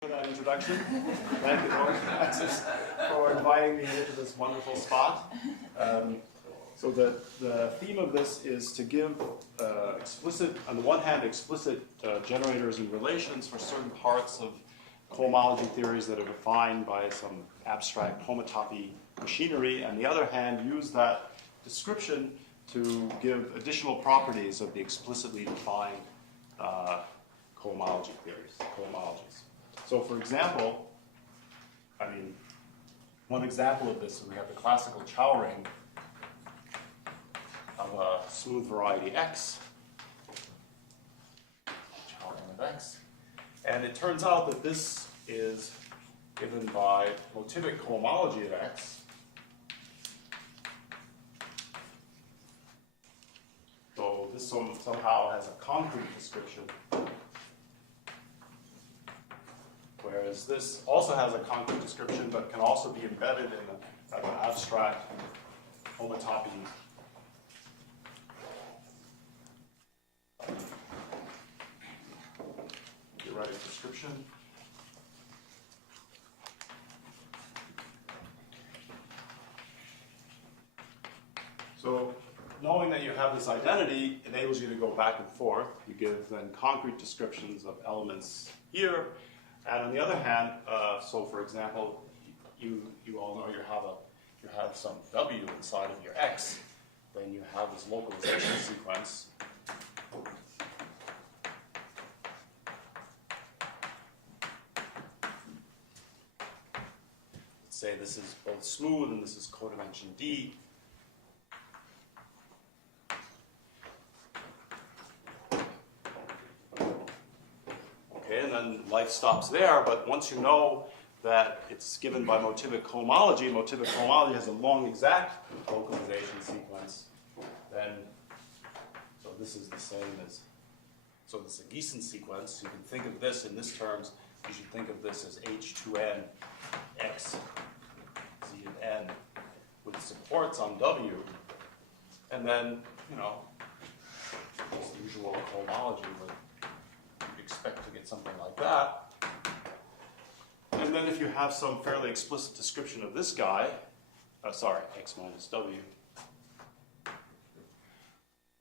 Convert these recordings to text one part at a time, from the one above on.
For that introduction. Thank you, Alexis, for inviting me into this wonderful spot. So the theme of this is to give explicit, on the one hand, explicit generators and relations for certain parts of cohomology theories that are defined by some abstract homotopy machinery, and on the other hand, use that description to give additional properties of the explicitly defined cohomology theories, cohomologies. So for example, one example of this is we have the classical Chow ring of a smooth variety X, Chow ring of X, and it turns out that this is given by motivic cohomology of X. So this somehow has a concrete description, whereas this also has a concrete description but can also be embedded in an abstract homotopy theoretic description. So knowing that you have this identity enables you to go back and forth. You give then concrete descriptions of elements here. And on the other hand, so for example, you all know you have some W inside of your X, then you have this localization sequence. Let's say this is both smooth and this is codimension D. And then life stops there, but once you know that it's given by motivic cohomology has a long exact localization sequence, then, so this is the same as, so this is a Giesen sequence. You can think of this in this terms, you should think of this as H2n X Z of n with supports on W, and then, just the usual cohomology would expect to get something like that. And then if you have some fairly explicit description of this guy, X minus W,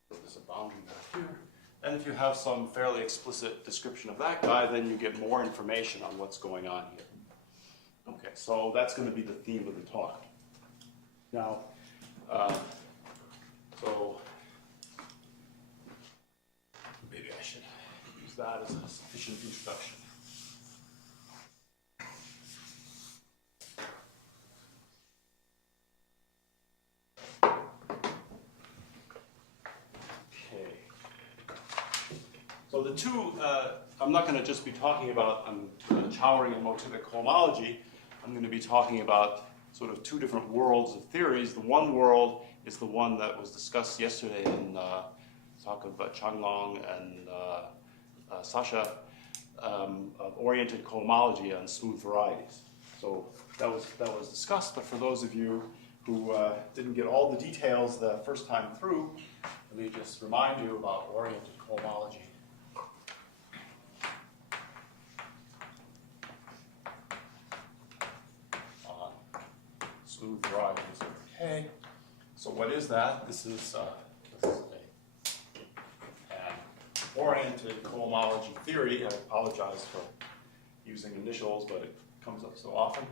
there's a boundary back here. And if you have some fairly explicit description of that guy, then you get more information on what's going on here. Okay, so that's going to be the theme of the talk. Now, so maybe I should use that as a sufficient introduction. Okay. So the two, I'm not going to just be talking about Chow ring and motivic cohomology. I'm going to be talking about sort of two different worlds of theories. The one world is the one that was discussed yesterday in talk of Changlong and Sasha, of oriented cohomology on smooth varieties. So that was discussed, but for those of you who didn't get all the details the first time through, let me just remind you about oriented cohomology. On smooth varieties over K. So what is that? This is an oriented cohomology theory. I apologize for using initials, but it comes up so often.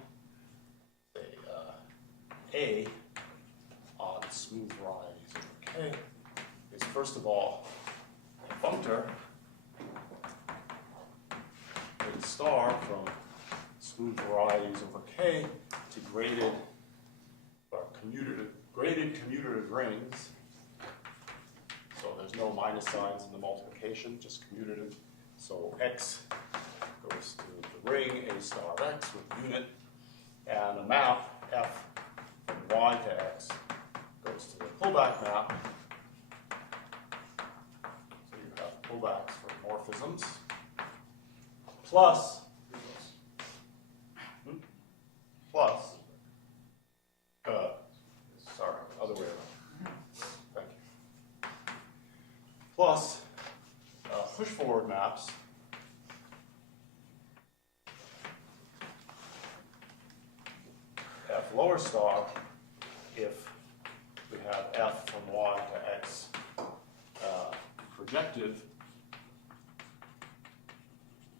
A on smooth varieties over K is first of all a functor A star from smooth varieties over K to graded commutative rings. So there's no minus signs in the multiplication, just commutative. So X goes to the ring A star of X with unit, and a map F from Y to X goes to the pullback map. So you have pullbacks for morphisms, plus other way around. Thank you. Plus push forward maps lower star if we have f from y to x projective,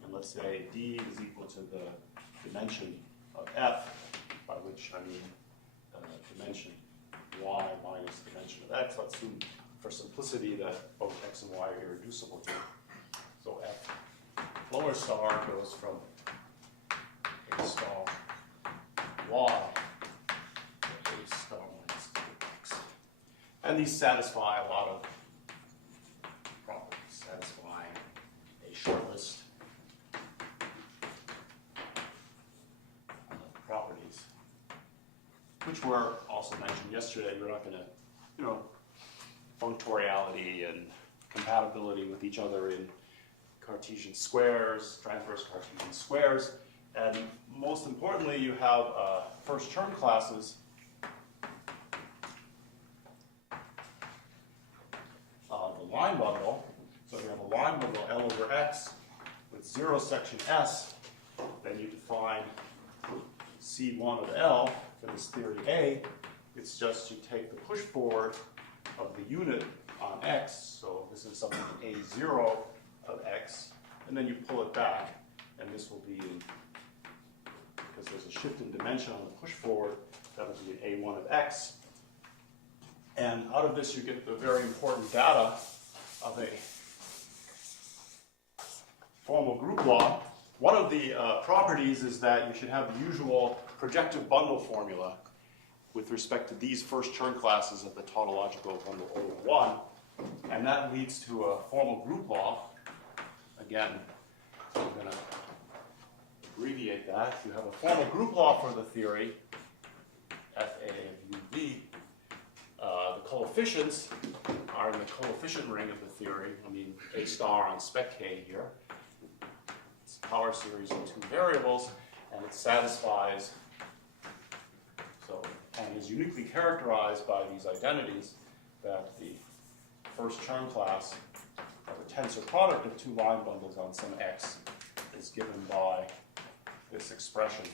and let's say d is equal to the dimension of f, by which I mean dimension y minus dimension of x. Let's assume for simplicity that both x and y are irreducible to. So f lower star goes from a star y to a star minus x. And these satisfy a lot of properties, satisfying a short list of properties, which were also mentioned yesterday. We're not going to, functoriality and compatibility with each other in Cartesian squares, transverse Cartesian squares, and most importantly, you have first term classes the line bundle. So if you have a line bundle L over X with zero section S, then you define C1 of L for this theory A. It's just you take the push forward of the unit on X, so this is something A0 of X, and then you pull it back, and this will be, because there's a shift in dimension on the push forward, that will be an A1 of X. And out of this you get the very important data of a formal group law. One of the properties is that you should have the usual projective bundle formula with respect to these first term classes of the tautological bundle over 1, and that leads to a formal group law. Again, I'm going to abbreviate that. You have a formal group law for the theory, FA of UV. The coefficients are in the coefficient ring of the theory. I mean, A star on spec K here. It's a power series of two variables, and it satisfies, and is uniquely characterized by these identities that the first term class of a tensor product of two line bundles on some x is given by this expression.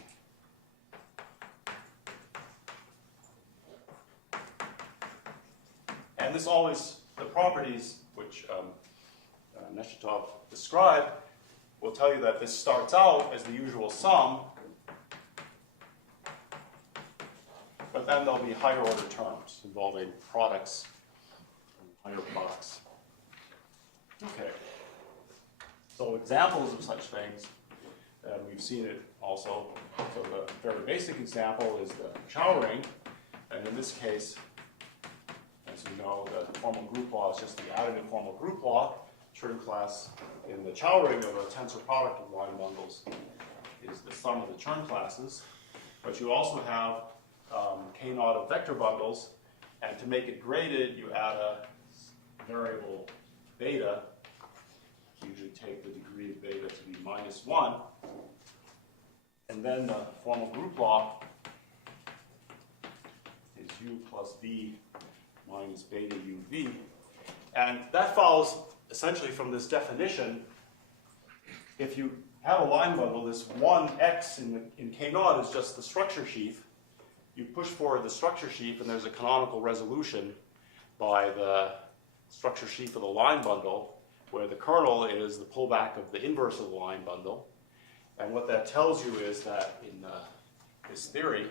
And this always, the properties which Neshatov described will tell you that this starts out as the usual sum, but then there'll be higher order terms involving products and higher products. Okay. So examples of such things, we've seen it also. So the very basic example is the Chow ring, and in this case, as you know, the formal group law is just the additive formal group law. Term class in the Chow ring of a tensor product of line bundles is the sum of the term classes. But you also have K0 of vector bundles, and to make it graded, you add a variable beta. You usually take the degree of beta to be -1. And then the formal group law is U plus V minus beta UV. And that follows essentially from this definition. If you have a line bundle, this 1x in K0 is just the structure sheaf. You push forward the structure sheaf, and there's a canonical resolution by the structure sheaf of the line bundle, where the kernel is the pullback of the inverse of the line bundle. And what that tells you is that in this theory,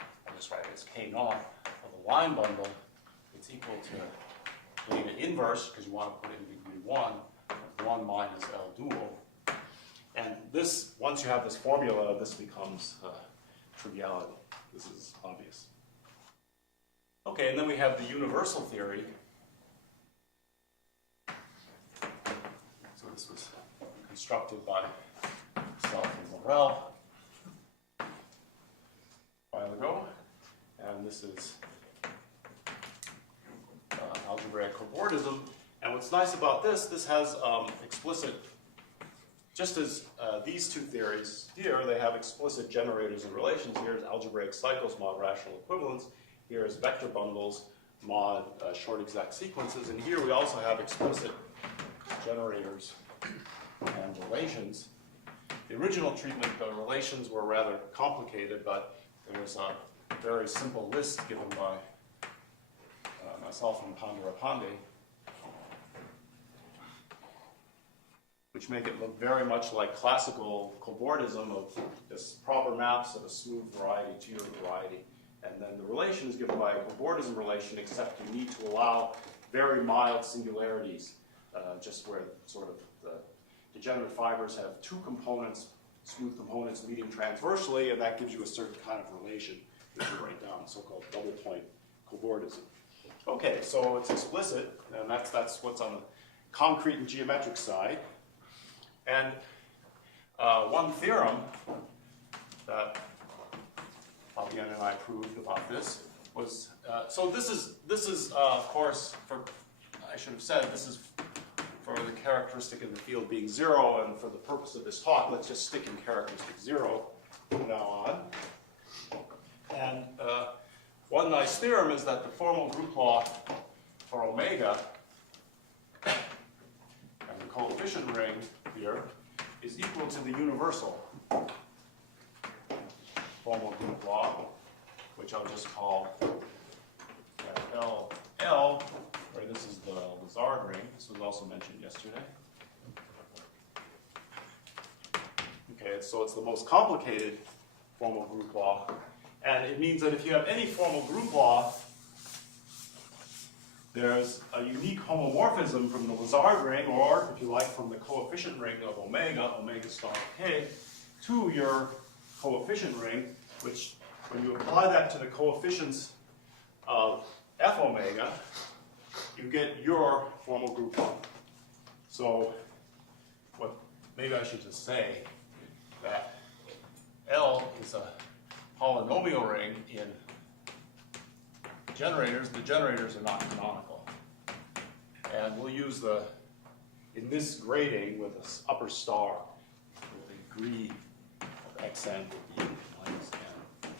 I'll just write it as K0 of the line bundle, it's equal to beta inverse, because you want to put in degree 1, of 1 minus L dual. And this, once you have this formula, this becomes triviality. This is obvious. Okay, and then we have the universal theory. So this was constructed by Self and Morel a while ago. And this is algebraic cobordism. And what's nice about this has explicit, just as these two theories here, they have explicit generators and relations. Here's algebraic cycles mod rational equivalence. Here is vector bundles mod short exact sequences. And here we also have explicit generators and relations. The original treatment, the relations were rather complicated, but there's very simple list given by myself and Pandarapande, which make it look very much like classical cobordism of just proper maps of a smooth variety to your variety. And then the relation is given by a cobordism relation, except you need to allow very mild singularities, just where sort of the degenerate fibers have two components, smooth components leading transversely, and that gives you a certain kind of relation that you write down, so-called double point cobordism. Okay, so it's explicit, and that's what's on the concrete and geometric side. And one theorem that Fabienne and I proved about this was, so this is of course, I should have said, this is for the characteristic in the field being 0, and for the purpose of this talk, let's just stick in characteristic 0 from now on. And one nice theorem is that the formal group law for omega and the coefficient ring here is equal to the universal formal group law, which I'll just call LL, where this is the Lazard ring. This was also mentioned yesterday. Okay, so it's the most complicated formal group law. And it means that if you have any formal group law, there's a unique homomorphism from the Lazard ring, or if you like, from the coefficient ring of omega star k, to your coefficient ring, which when you apply that to the coefficients of f omega, you get your formal group law. So maybe I should just say that L is a polynomial ring in generators. The generators are not canonical. And we'll use in this grading with this upper star, the degree of xn would be minus n.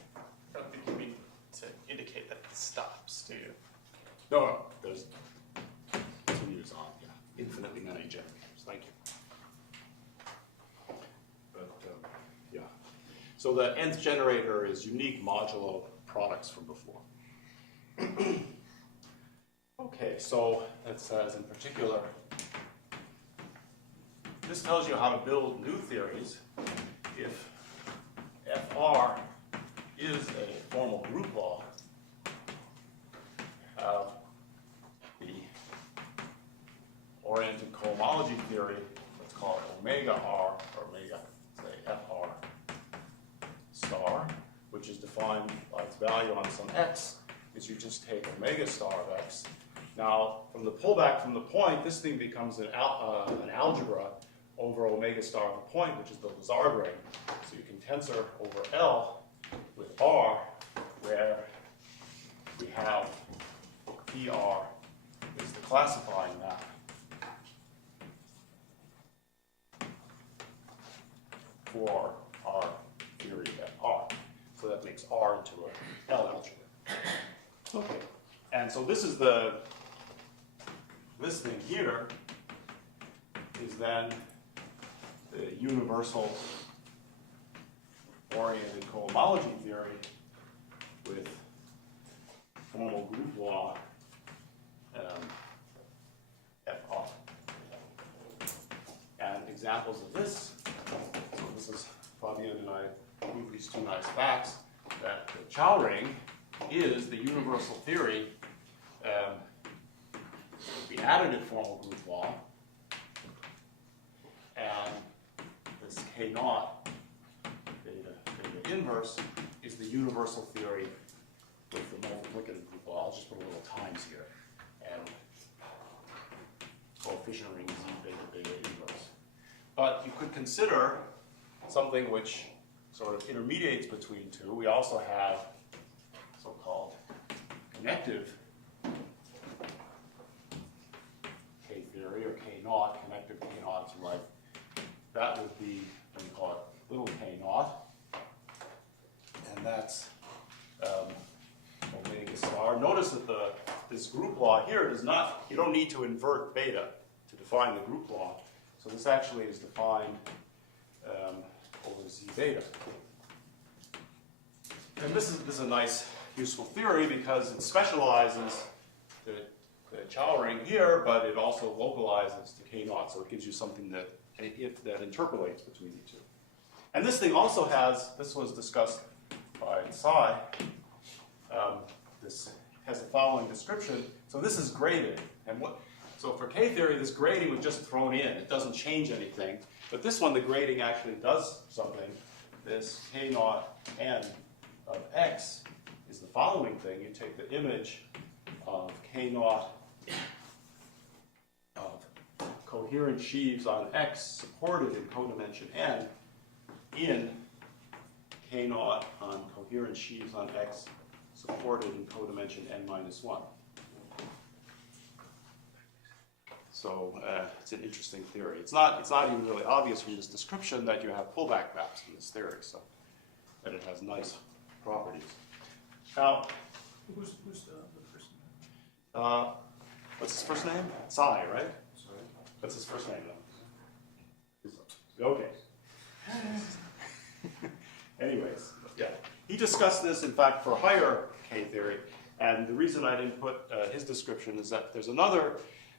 I don't think you mean to indicate that it stops, do you? No, there's continues on, yeah. Infinitely many generators. Thank you. But, yeah. So the nth generator is unique modulo products from before. Okay, so it says in particular, this tells you how to build new theories if FR is a formal group law of the oriented cohomology theory, let's call it omega R, or omega, say FR star, which is defined by its value on some x, is you just take omega star of x. Now, from the pullback from the point, this thing becomes an algebra over omega star of the point, which is the Lazard ring. So you can tensor over L with R, where we have PR is the classifying map for our theory at R. So that makes R into an L algebra. Okay, and so this is this thing here is then the universal oriented cohomology theory with formal group law FR. And examples of this, so this is Fabienne and I proved these two nice facts, that the Chow ring is the universal theory, the additive formal group law, and this K naught, beta inverse, is the universal theory with the multiplicative group law. I'll just put a little times here, and coefficient ring Z beta inverse. But you could consider something which sort of intermediates between two. We also have so-called connective K theory, or K naught, connective K naught, if you like. That would be, what we call it, little K naught. And that's omega star. Notice that this group law here does not, you don't need to invert beta to define the group law. So this actually is defined over Z beta. And this is a nice, useful theory because it specializes the Chow-ring here, but it also localizes to K naught, so it gives you something that interpolates between the two. And this thing also has, this was discussed by Tsai, this has the following description. So this is graded. And so for K theory, this grading was just thrown in. It doesn't change anything. But this one, the grading actually does something. This K naught n of x is the following thing. You take the image of K naught of coherent sheaves on x supported in codimension n in K naught on coherent sheaves on x supported in codimension n minus 1. So it's an interesting theory. It's not even really obvious from this description that you have pullback maps in this theory, so that it has nice properties. Now, Who's the person? what's his first name? Tsai, right? What's his first name, though? Okay. Anyways, yeah. He discussed this, in fact, for higher K theory, and the reason I didn't put his description is that there's another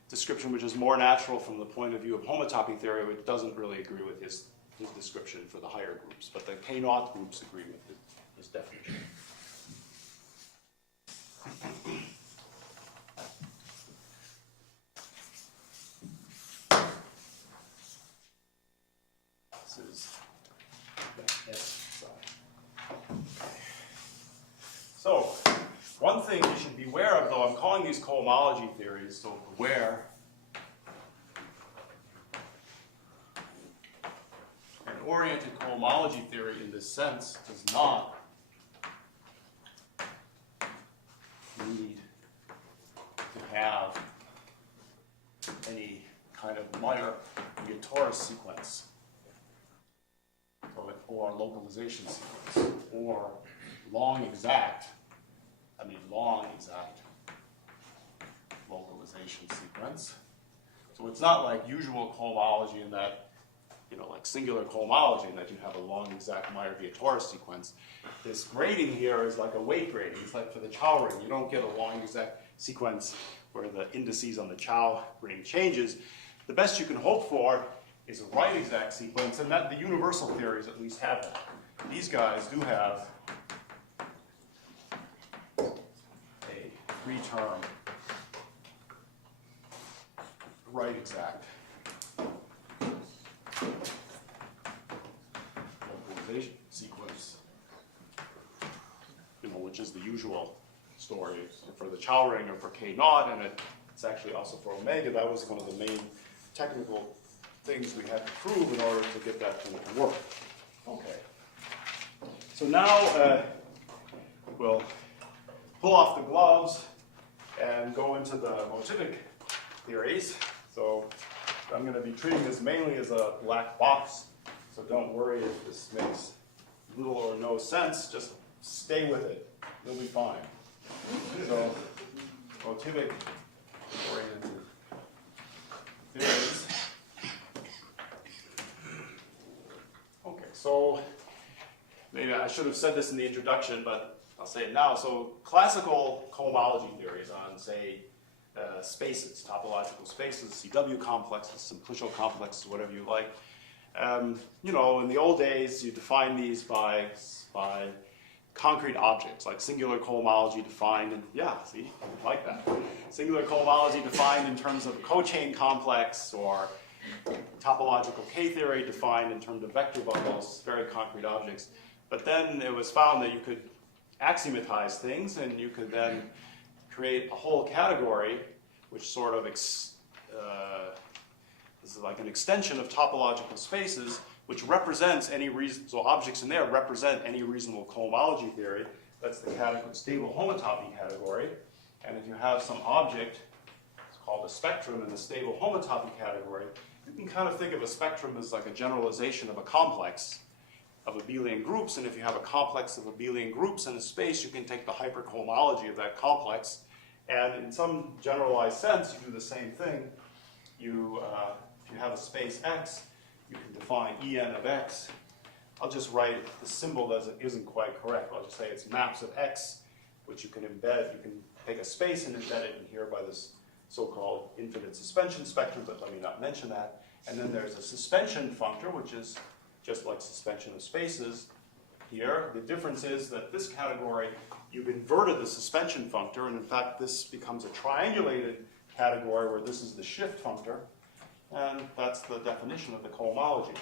description which is more natural from the point of view of homotopy theory, which doesn't really agree with his description for the higher groups, but the K naught groups agree with his definition. This is the S side. So, one thing you should be aware of, though, I'm calling these cohomology theories, so beware. An oriented cohomology theory in this sense does not need to have any kind of Meyer-Vietoris sequence or localization sequence or long exact localization sequence. So it's not like usual cohomology in that, like singular cohomology in that you have a long exact Meyer-Vietoris sequence. This grading here is like a weight grading. It's like for the Chow ring. You don't get a long exact sequence where the indices on the Chow ring changes. The best you can hope for is a right exact sequence, and that the universal theories at least have that. These guys do have a three-term right exact localization sequence, which is the usual story for the Chow ring or for K naught, and it's actually also for omega. That was one of the main technical things we had to prove in order to get that thing to work. Okay. So now we'll pull off the gloves and go into the motivic theories. So I'm going to be treating this mainly as a black box, so don't worry if this makes little or no sense. Just stay with it. You'll be fine. So motivic oriented theories. Okay, so maybe I should have said this in the introduction, but I'll say it now. So classical cohomology theories on, say, spaces, topological spaces, CW complexes, simplicial complexes, whatever you like. In the old days, you define these by concrete objects, like singular cohomology defined, and like that. Singular cohomology defined in terms of a cochain complex, or topological K theory defined in terms of vector bundles, very concrete objects. But then it was found that you could axiomatize things, and you could then create a whole category, which sort of this is like an extension of topological spaces, which represents any reason. So objects in there represent any reasonable cohomology theory. That's the stable homotopy category. And if you have some object, it's called a spectrum in the stable homotopy category, you can kind of think of a spectrum as like a generalization of a complex of abelian groups. And if you have a complex of abelian groups in a space, you can take the hypercohomology of that complex. And in some generalized sense, you do the same thing. If you have a space X, you can define En of X I'll just write the symbol as it isn't quite correct. I'll just say it's maps of X, which you can embed. You can take a space and embed it in here by this so-called infinite suspension spectrum, but let me not mention that. And then there's a suspension functor, which is just like suspension of spaces here. The difference is that this category, you've inverted the suspension functor, and in fact, this becomes a triangulated category where this is the shift functor, and that's the definition of the cohomology.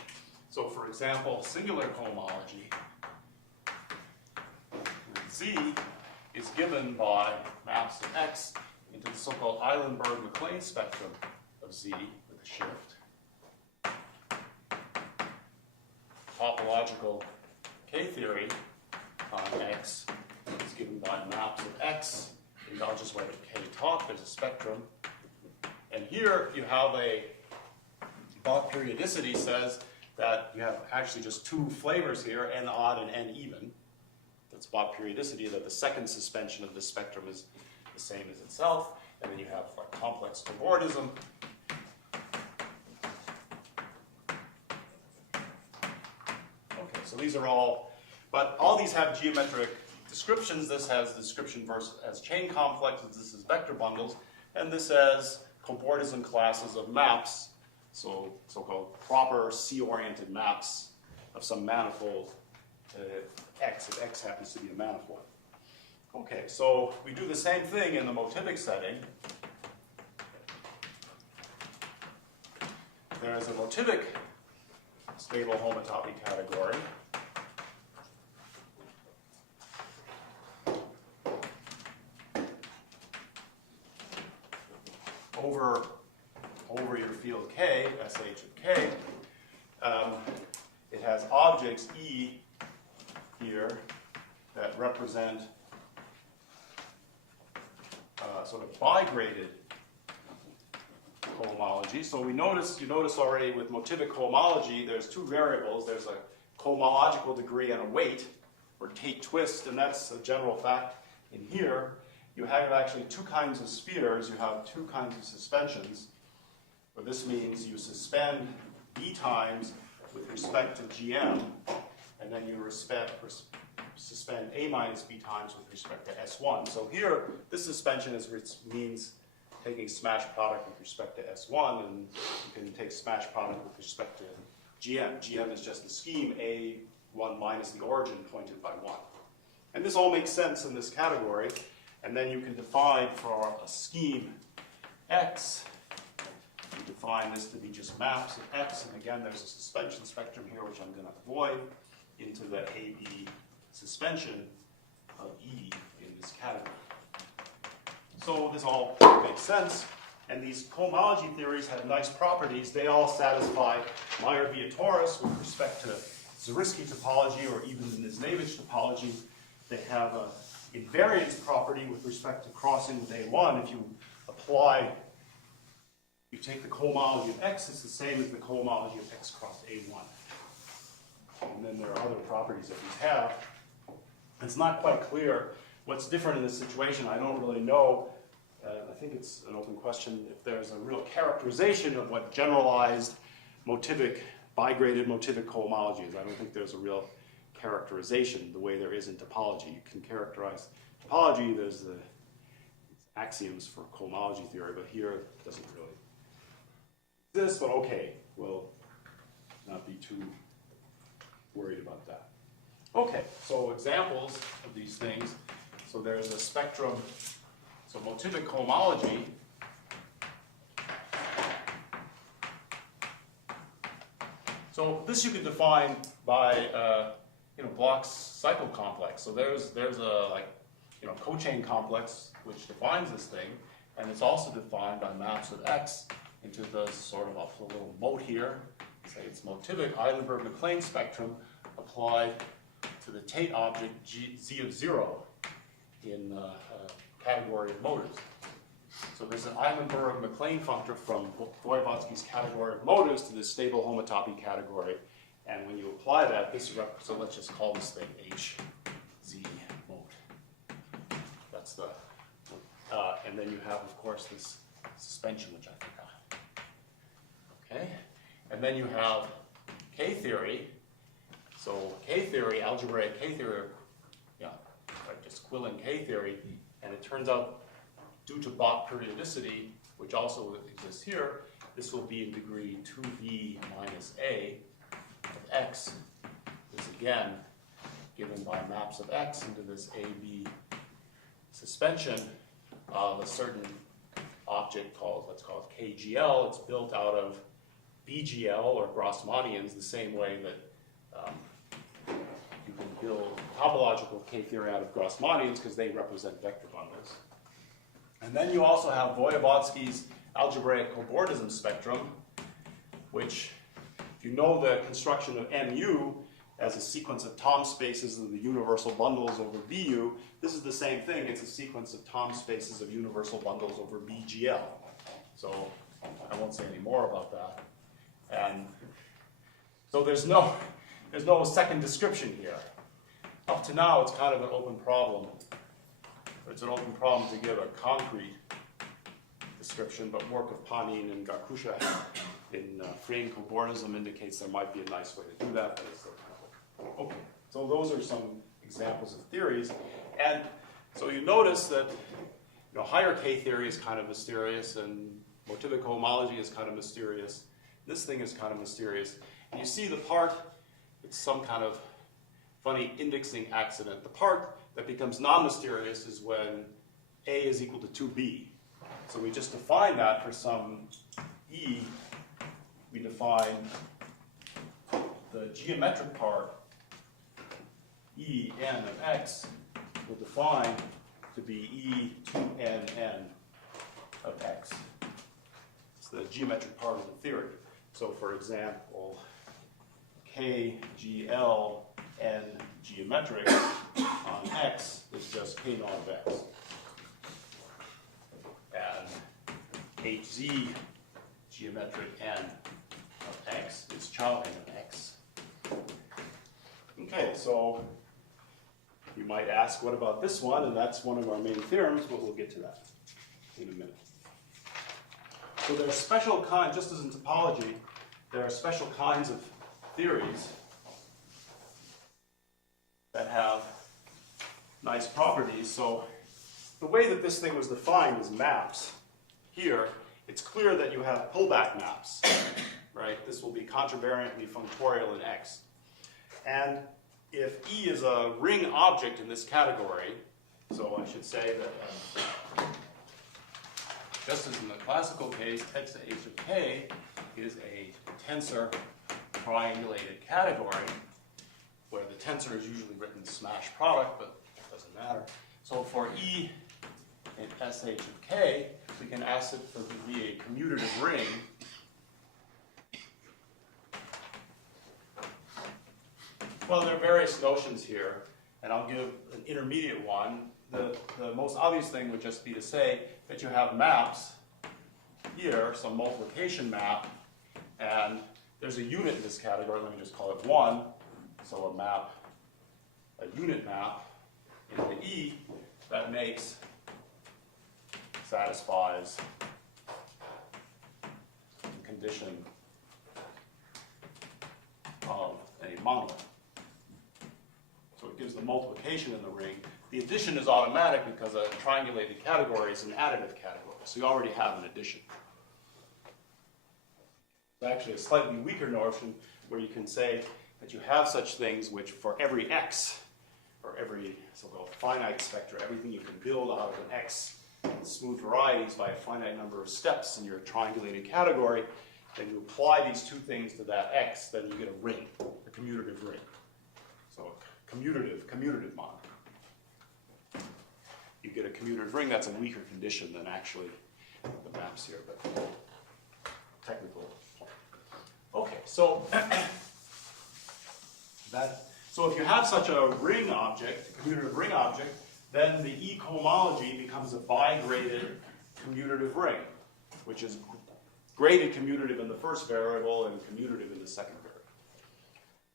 So for example, singular cohomology, Z is given by maps of X into the so-called Eilenberg-MacLane spectrum of Z with a shift. Topological K-theory on X is given by maps of X, and I'll just write it K-top, there's a spectrum. And here you have a Bach periodicity says that you have actually just two flavors here, n odd and n even. That's Bach periodicity, that the second suspension of this spectrum is the same as itself. And then you have like complex cobordism. Okay, so these are all, but all these have geometric descriptions. This has description as chain complexes, this is vector bundles, and this has cobordism classes of maps, so-called proper C-oriented maps of some manifold X, if X happens to be a manifold. Okay, so we do the same thing in the motivic setting. There is a motivic stable homotopy category. Over your field K, SH of K, it has objects E here that represent sort of bigraded cohomology. So you notice already with motivic cohomology, there's two variables. There's a cohomological degree and a weight, or Tate twist, and that's a general fact. In here, you have actually two kinds of spheres. You have two kinds of suspensions. But this means you suspend B times with respect to GM, and then you suspend A minus B times with respect to S1. So here, this suspension means taking smash product with respect to S1, and you can take smash product with respect to GM. GM is just the scheme A1 minus the origin pointed by 1. And this all makes sense in this category. And then you can define for a scheme X, you define this to be just maps of X, and again there's a suspension spectrum here which I'm going to avoid into the AB suspension of E in this category. So this all makes sense, and these cohomology theories have nice properties. They all satisfy Meyer-Vietoris with respect to Zariski topology or even the Nisnevich topology. They have an invariance property with respect to crossing with A1. If you take the cohomology of X, it's the same as the cohomology of X cross A1. And then there are other properties that these have. It's not quite clear what's different in this situation. I don't really know. I think it's an open question if there's a real characterization of what generalized motivic, bigraded motivic cohomology is. I don't think there's a real characterization the way there is in topology. You can characterize topology, there's the axioms for cohomology theory, but here it doesn't really exist, but okay, we'll not be too worried about that. Okay, so examples of these things. So there's a spectrum, so motivic cohomology. So this you can define by Bloch's cycle complex. So there's a cochain complex which defines this thing, and it's also defined by maps of X into the sort of a little mote here. Say it's motivic Eilenberg-MacLane spectrum applied to the Tate object Z of 0 in the category of motives. So there's an Eilenberg-MacLane functor from Voevodsky's category of motives to this stable homotopy category. And when you apply that, so let's just call this thing HZ mode. That's the, and then you have, of course, this suspension, which I forgot. Okay? And then you have K-theory. So K-theory, algebraic K-theory, yeah, right, just Quillen K-theory, and it turns out due to Bach periodicity, which also exists here, this will be in degree 2b minus a of x. This again given by maps of x into this AB suspension of a certain object called, let's call it KGL. It's built out of BGL or Grassmannians the same way that you can build topological K-theory out of Grassmannians because they represent vector bundles. And then you also have Vojevodsky's algebraic cobordism spectrum, which, if you know the construction of MU as a sequence of Thom spaces of the universal bundles over BU, this is the same thing. It's a sequence of Thom spaces of universal bundles over BGL. So I won't say any more about that. And so there's no second description here. Up to now, it's kind of an open problem. It's an open problem to give a concrete description, but work of Panin and Garkusha in freeing cobordism indicates there might be a nice way to do that, but it's still kind of okay. So those are some examples of theories. And so you notice that higher K theory is kind of mysterious, and motivic homology is kind of mysterious. This thing is kind of mysterious. And you see the part, it's some kind of funny indexing accident. The part that becomes non-mysterious is when A is equal to 2B. So we just define that for some E. We define the geometric part, E n of x, we'll define to be E 2nn of x. It's the geometric part of the theory. So for example, KGL n geometric on x is just k naught of x. And HZ geometric n of x is chow n of x. Okay, so you might ask, what about this one? And that's one of our main theorems, but we'll get to that in a minute. So there are special kinds, just as in topology, there are special kinds of theories that have nice properties. So the way that this thing was defined is maps. Here, it's clear that you have pullback maps, right? This will be contravariantly functorial in X. And if E is a ring object in this category, so I should say that just as in the classical case, X to H of K is a tensor triangulated category, where the tensor is usually written smash product, but it doesn't matter. So for E in SH of K, we can ask it to be a commutative ring. Well, there are various notions here, and I'll give an intermediate one. The most obvious thing would just be to say that you have maps here, some multiplication map, and there's a unit in this category. Let me just call it 1. So a map, a unit map into E that satisfies the condition of a monolith. So it gives the multiplication in the ring. The addition is automatic because a triangulated category is an additive category. So you already have an addition. It's actually a slightly weaker notion where you can say that you have such things which for every x, or every so-called finite spectra, everything you can build out of an x smooth varieties by a finite number of steps in your triangulated category, then you apply these two things to that x, then you get a ring, a commutative ring. So a commutative model. You get a commutative ring, that's a weaker condition than actually the maps here, but technical. Okay, so so if you have such a ring object, a commutative ring object, then the E cohomology becomes a bigraded commutative ring, which is graded commutative in the first variable and commutative in the second variable.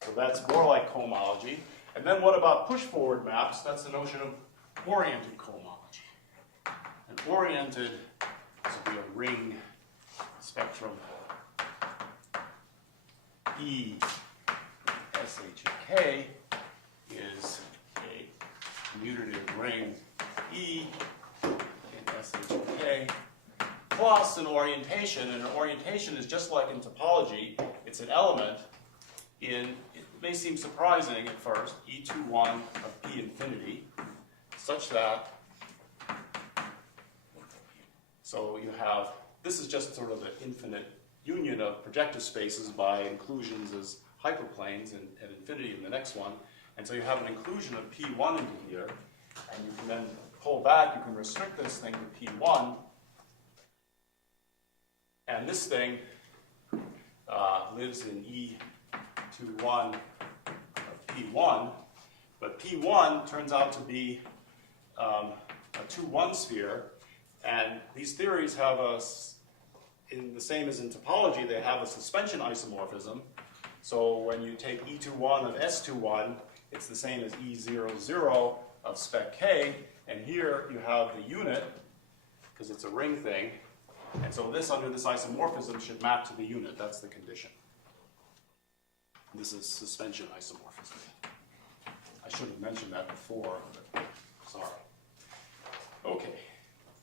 So that's more like cohomology. And then what about push-forward maps? That's the notion of oriented cohomology. An oriented, this will be a ring spectrum E SH of K is a commutative ring E in SH of K plus an orientation. And an orientation is just like in topology. It's an element in, it may seem surprising at first, E21 of P infinity, such that, so you have, this is just sort of an infinite union of projective spaces by inclusions as hyperplanes and at infinity in the next one. And so you have an inclusion of P1 into here, and you can then pull back, you can restrict this thing to P1, and this thing lives in E21 of P1, but P1 turns out to be a 2-1 sphere, and these theories have in the same as in topology, they have a suspension isomorphism. So when you take E21 of S21, it's the same as E00 of spec K, and here you have the unit, because it's a ring thing, and so this, under this isomorphism, should map to the unit. That's the condition. This is suspension isomorphism. I should have mentioned that before, but sorry. Okay,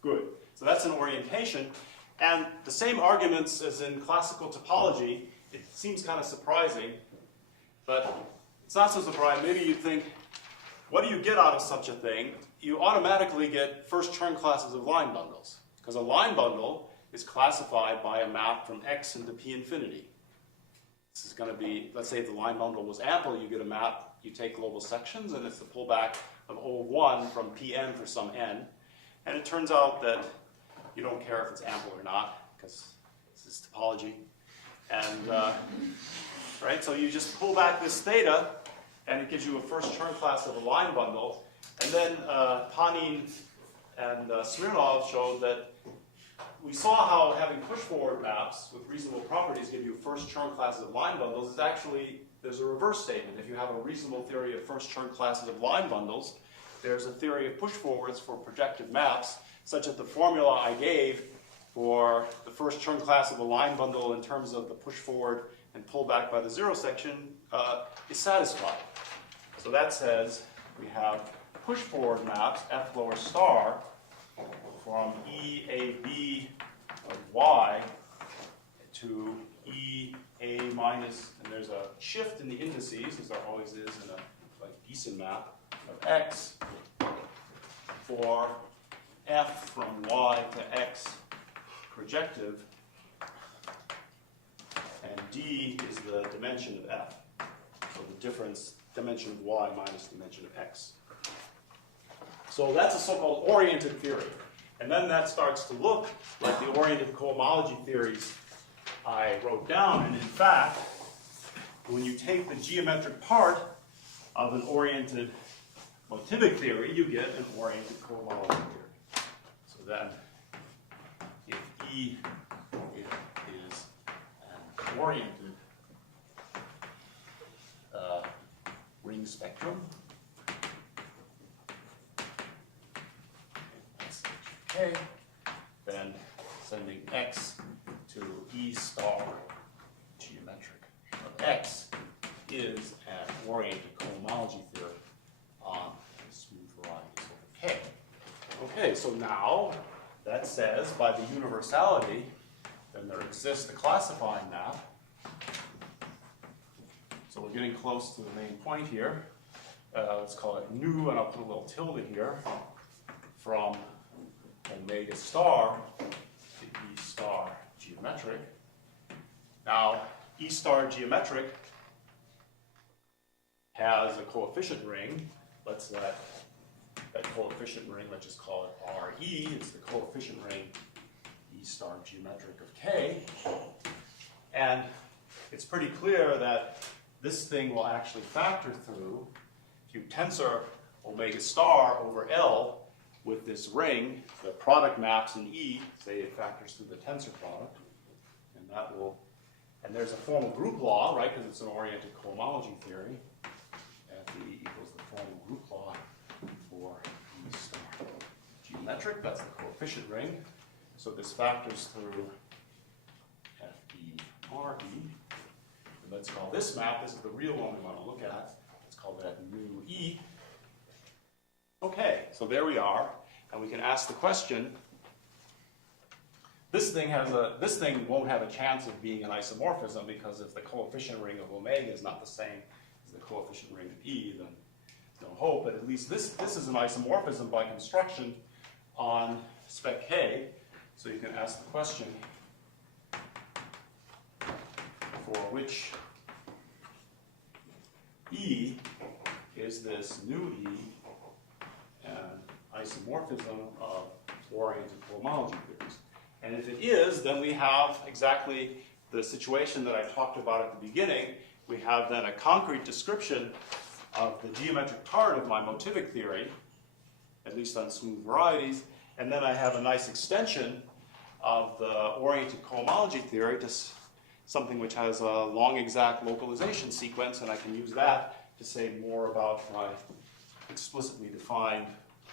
good. So that's an orientation. And the same arguments as in classical topology, it seems kind of surprising, but it's not so surprising. Maybe you think, what do you get out of such a thing? You automatically get first Chern classes of line bundles, because a line bundle is classified by a map from X into P infinity. This is going to be, let's say if the line bundle was ample, you get a map, you take global sections, and it's the pullback of O1 from Pn for some n. And it turns out that you don't care if it's ample or not, because this is topology. And, right, so you just pull back this theta, and it gives you a first Chern class of a line bundle. And then Panin and Smirnov showed that we saw how having push-forward maps with reasonable properties give you first Chern classes of line bundles. Is actually, there's a reverse statement. If you have a reasonable theory of first Chern classes of line bundles, there's a theory of push-forwards for projective maps, such that the formula I gave for the first Chern class of a line bundle in terms of the push-forward and pullback by the zero section is satisfied. So that says we have push-forward maps, F lower star, from EAB of Y to EA minus, and there's a shift in the indices, as there always is in a Gießen map, of X for F from Y to X projective, and D is the dimension of F. So the difference, dimension of Y minus dimension of X. So that's a so-called oriented theory. And then that starts to look like the oriented cohomology theories I wrote down. And in fact, when you take the geometric part of an oriented motivic theory, you get an oriented cohomology theory. So then, if E is an oriented ring spectrum, okay, then sending X to E star geometric of X is an oriented cohomology theory on a smooth varieties over K. Okay, so now that says by the universality, then there exists a classifying map. So we're getting close to the main point here. Let's call it nu, and I'll put a little tilde here, from omega star to E star geometric. Now, E star geometric has a coefficient ring. Let's let that coefficient ring, let's just call it RE. It's the coefficient ring E star geometric of K. And it's pretty clear that this thing will actually factor through. If you tensor omega star over L with this ring, the product maps in E, say it factors through the tensor product, and that will, and there's a formal group law, right, because it's an oriented cohomology theory. FE equals the formal group law for E star geometric. That's the coefficient ring. So this factors through FE RE. Let's call this map, this is the real one we want to look at. Let's call that mu E. Okay, so there we are. And we can ask the question, this thing won't have a chance of being an isomorphism, because if the coefficient ring of omega is not the same as the coefficient ring of E, then no hope. But at least this is an isomorphism by construction on spec K. So you can ask the question, for which E is this nu E an isomorphism of oriented cohomology theories? And if it is, then we have exactly the situation that I talked about at the beginning. We have then a concrete description of the geometric part of my motivic theory, at least on smooth varieties, and then I have a nice extension of the oriented cohomology theory to something which has a long exact localization sequence, and I can use that to say more about my explicitly defined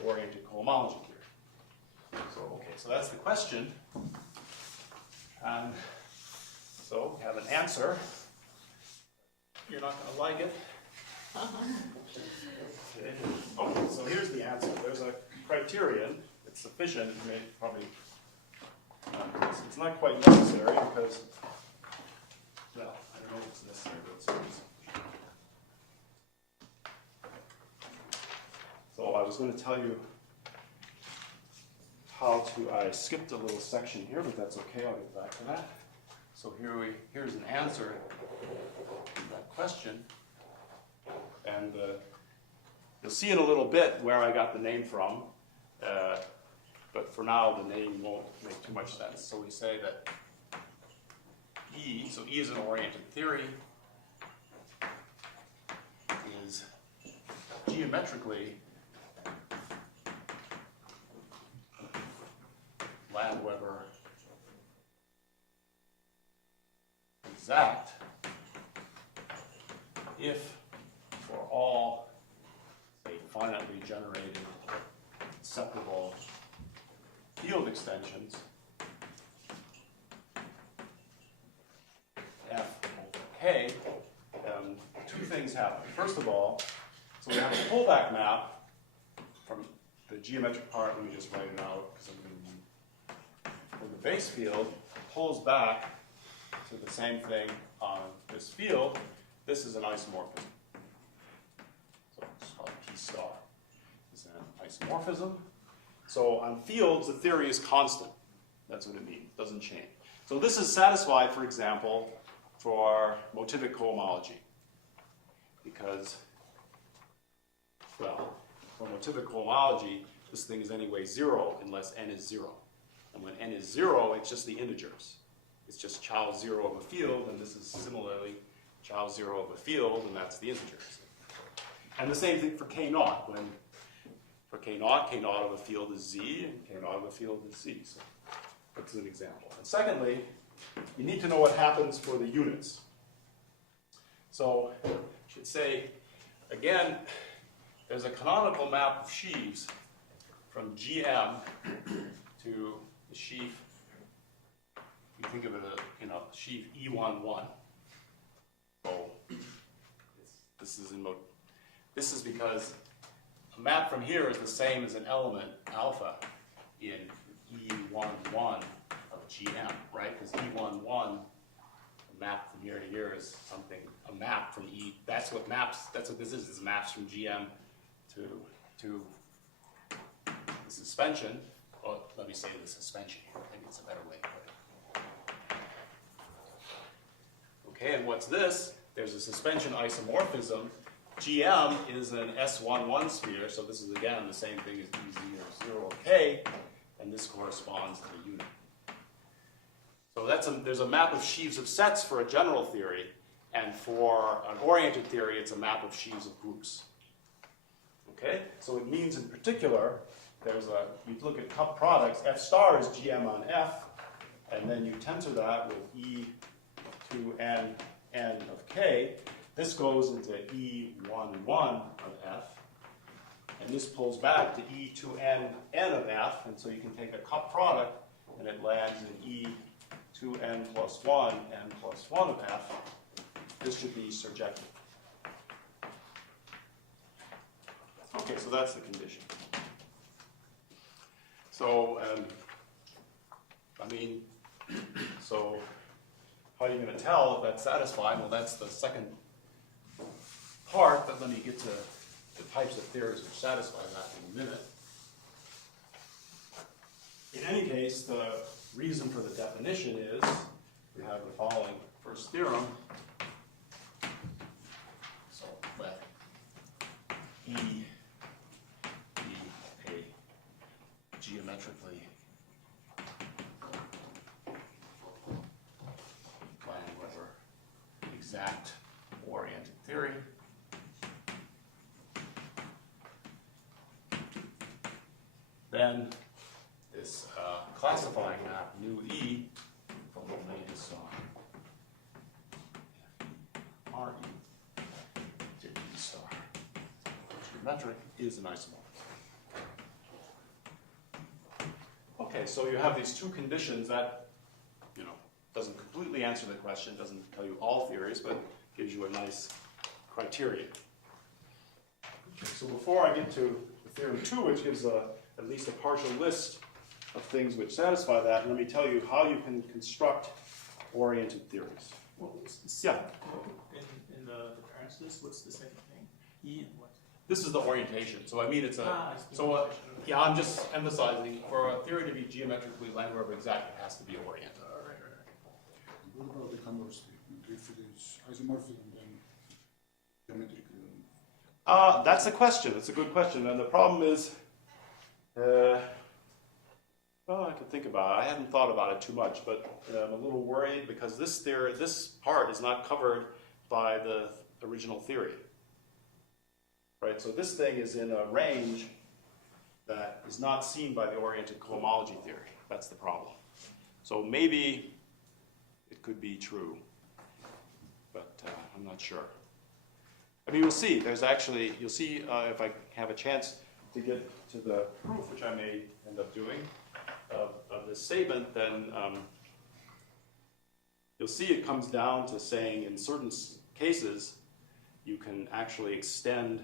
oriented cohomology theory. So that's the question. And so we have an answer. You're not going to like it. Okay, so here's the answer. There's a criterion. It's sufficient. It may probably it's not quite necessary because, well, I don't know if it's necessary, but it's sufficient. So I was going to tell you I skipped a little section here, but that's okay, I'll get back to that. So here's an answer to that question. And you'll see in a little bit where I got the name from, but for now the name won't make too much sense. So we say that E is an oriented theory, is geometrically Landweber exact if for all, say, finitely generated separable field extensions F over K, two things happen. First of all, so we have a pullback map from the geometric part. Let me just write it out because I'm going to the base field pulls back to the same thing on this field. This is an isomorphism. So it's called P star. It's an isomorphism. So on fields, the theory is constant. That's what it means. It doesn't change. So this is satisfied, for example, for motivic cohomology. Because, well, for motivic cohomology, this thing is anyway 0 unless n is 0. And when n is 0, it's just the integers. It's just chow 0 of a field, and this is similarly chow 0 of a field, and that's the integers. And the same thing for k0. When for k0 of a field is z, and k0 of a field is z. So that's an example. And secondly, you need to know what happens for the units. So I should say, again, there's a canonical map of sheaves from GM to the sheaf, you think of it as, sheaf E11. So this is because a map from here is the same as an element alpha in E11 of GM, right? Because E11, a map from here to here is something, a map from E, that's what this is maps from GM to the suspension. Well, let me say the suspension here. Maybe it's a better way to put it. Okay, and what's this? There's a suspension isomorphism. GM is an S11 sphere, so this is again the same thing as EZ or 0K, and this corresponds to the unit. So there's a map of sheaves of sets for a general theory, and for an oriented theory, it's a map of sheaves of groups. Okay, so it means in particular, you look at cup products, F star is GM on F, and then you tensor that with E to N of K. This goes into E11 of F, and this pulls back to E to N of F, and so you can take a cup product, and it lands in E to N plus 1 of F. this should be surjective. Okay, so that's the condition. So, so how are you going to tell if that's satisfied? Well, that's the second part, but let me get to the types of theories which satisfy that in a minute. In any case, the reason for the definition is we have the following first theorem. So let E be a geometrically exact oriented theory. Then this classifying map, nu E, from omega star R E to E star geometric is an isomorphism. Okay, so you have these two conditions that, doesn't completely answer the question, doesn't tell you all theories, but gives you a nice criterion. Okay, so before I get to the theorem 2, which gives at least a partial list of things which satisfy that, let me tell you how you can construct oriented theories. What was the Yeah. in the parenthesis? What's the second thing? E and what? This is the orientation. So I mean it's a, I see. yeah, I'm just emphasizing, for a theory to be geometrically Landgraf exact, it has to be oriented. What about the converse statement? If it is isomorphism, then geometrically? That's a question. It's a good question. And the problem is, well, I could think about it. I hadn't thought about it too much, but I'm a little worried because this part is not covered by the original theory. Right? So this thing is in a range that is not seen by the oriented cohomology theory. That's the problem. So maybe it could be true, but I'm not sure. I mean, we'll see. There's actually, you'll see if I have a chance to get to the proof, which I may end up doing, of this statement, then you'll see it comes down to saying in certain cases, you can actually extend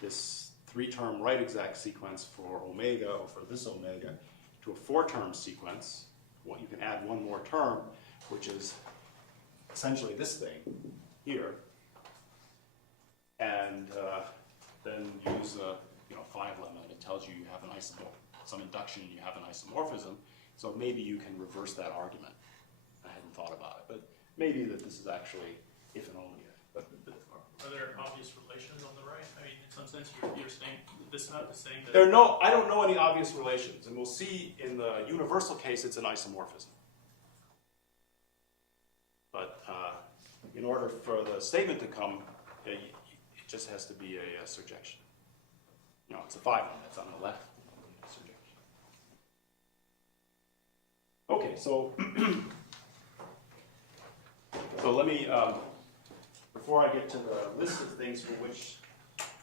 this 3-term right exact sequence for omega, or for this omega, to a 4-term sequence. Well, you can add one more term, which is essentially this thing here, and then use a phi lemma. It tells you have an some induction, you have an isomorphism. So maybe you can reverse that argument. I hadn't thought about it, but maybe that this is actually if and only if. But Are there obvious relations on the right? I mean, in some sense, you're saying this map is saying that. I don't know any obvious relations, and we'll see in the universal case it's an isomorphism. But in order for the statement to come, it just has to be a surjection. It's a phi one that's on the left. Surjection. Okay, so let me, before I get to the list of things for which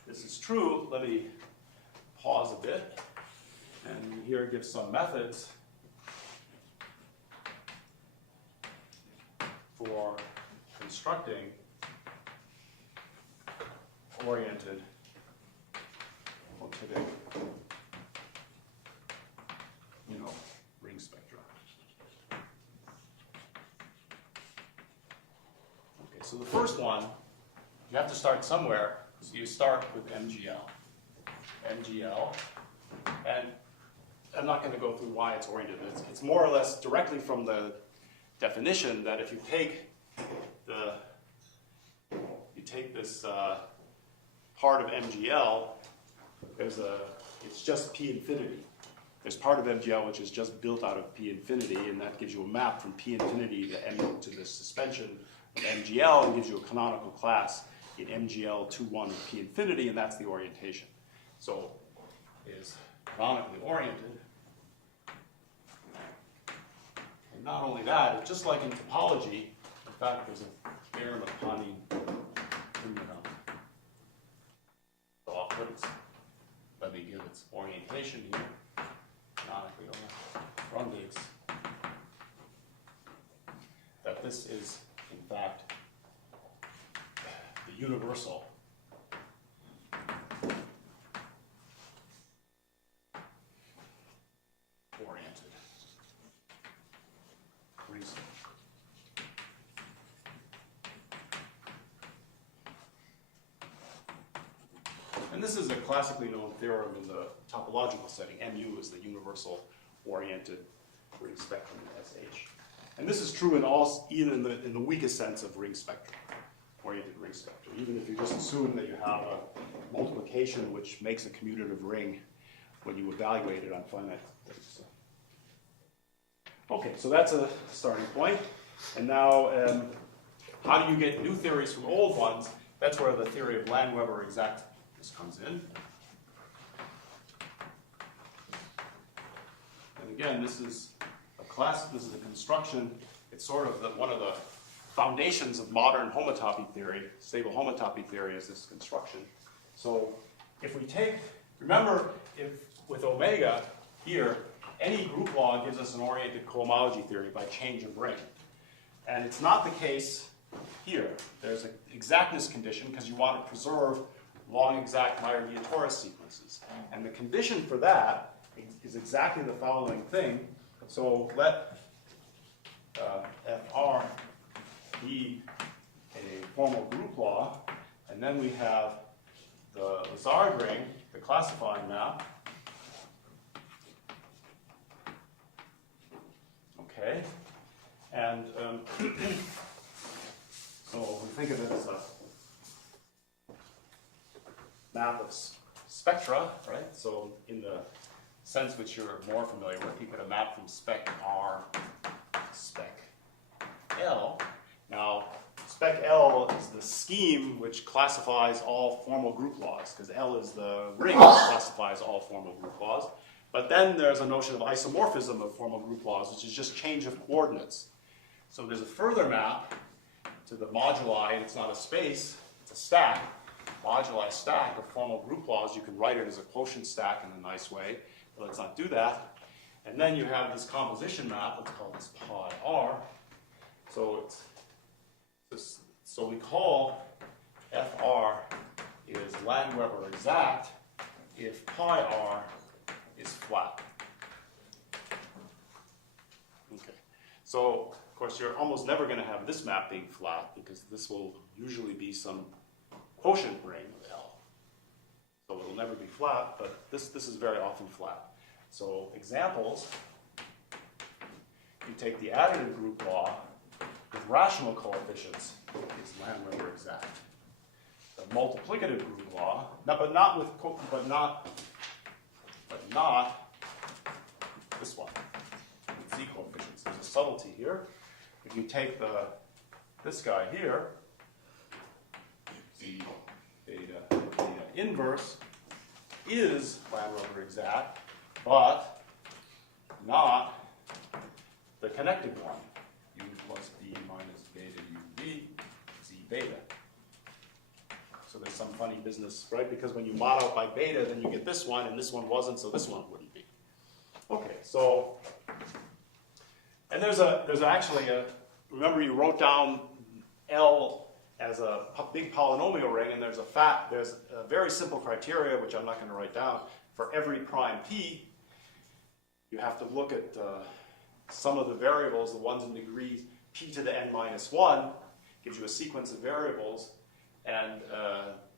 this is true, let me pause a bit and here give some methods for constructing oriented motivic ring spectra. Okay, so the first one, you have to start somewhere, so you start with MGL. MGL, and I'm not going to go through why it's oriented. It's more or less directly from the definition that if you take this part of MGL, it's just P infinity. There's part of MGL which is just built out of P infinity, and that gives you a map from P infinity to the suspension of MGL, and gives you a canonical class in MGL 2,1 of P infinity, and that's the orientation. So it is canonically oriented. And not only that, just like in topology, in fact, there's a theorem of Panin in the Lawquist. Let me give its orientation here, canonically Grundig's, that this is, in fact, universal. Oriented ring spectrum. And this is a classically known theorem in the topological setting. MU is the universal oriented ring spectrum SH. And this is true in all, even in the weakest sense of ring spectrum, oriented ring spectrum. Even if you just assume that you have a multiplication which makes a commutative ring when you evaluate it on finite things. Okay, so that's a starting point. And now, how do you get new theories from old ones? That's where the theory of Landweber exactness comes in. And again, this is a construction. It's sort of one of the foundations of modern homotopy theory. Stable homotopy theory is this construction. So if we take, remember, if with omega here, any group law gives us an oriented cohomology theory by change of ring. And it's not the case here. There's an exactness condition because you want to preserve long exact Meyer-Diaz-Torres sequences. And the condition for that is exactly the following thing. So let FR be a formal group law, and then we have the Lazard ring, the classifying map. Okay, and so we think of it as a map of spectra, right? So in the sense which you're more familiar with, you could have mapped from spec R to spec L. Now, spec L is the scheme which classifies all formal group laws, because L is the ring that classifies all formal group laws. But then there's a notion of isomorphism of formal group laws, which is just change of coordinates. So there's a further map to the moduli, and it's not a space, it's a stack, moduli stack of formal group laws. You can write it as a quotient stack in a nice way, but let's not do that. And then you have this composition map, let's call this pi r. So it's this, so we call FR is Landweber exact if pi r is flat. Okay. So of course you're almost never going to have this map being flat because this will usually be some quotient ring of L. So it'll never be flat, but this is very often flat. So examples, you take the additive group law with rational coefficients is Landweber exact. The multiplicative group law, but not this one with z coefficients. There's a subtlety here. If you take this guy here, z beta inverse is Landweber exact, but not the connected one, u plus b minus beta uv z beta. So there's some funny business, right? Because when you mod out by beta, then you get this one, and this one wasn't, so this one wouldn't be. Okay, so, and there's actually a, remember you wrote down L as a big polynomial ring, and there's a very simple criteria, which I'm not going to write down, for every prime p. You have to look at some of the variables, the ones in degree p to the n minus 1, gives you a sequence of variables, and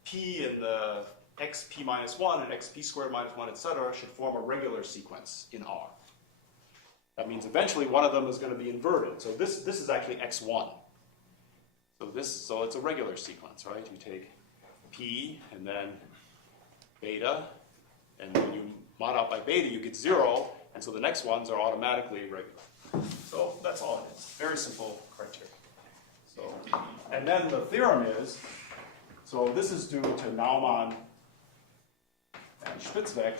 p in the xp minus 1 and xp squared minus 1, etc., should form a regular sequence in R. That means eventually one of them is going to be inverted. So this is actually x1. So it's a regular sequence, right? You take p and then beta, and when you mod out by beta, you get 0, and so the next ones are automatically regular. So that's all it is. Very simple criteria. So, and then the theorem is, so this is due to Naumann and Spitzweg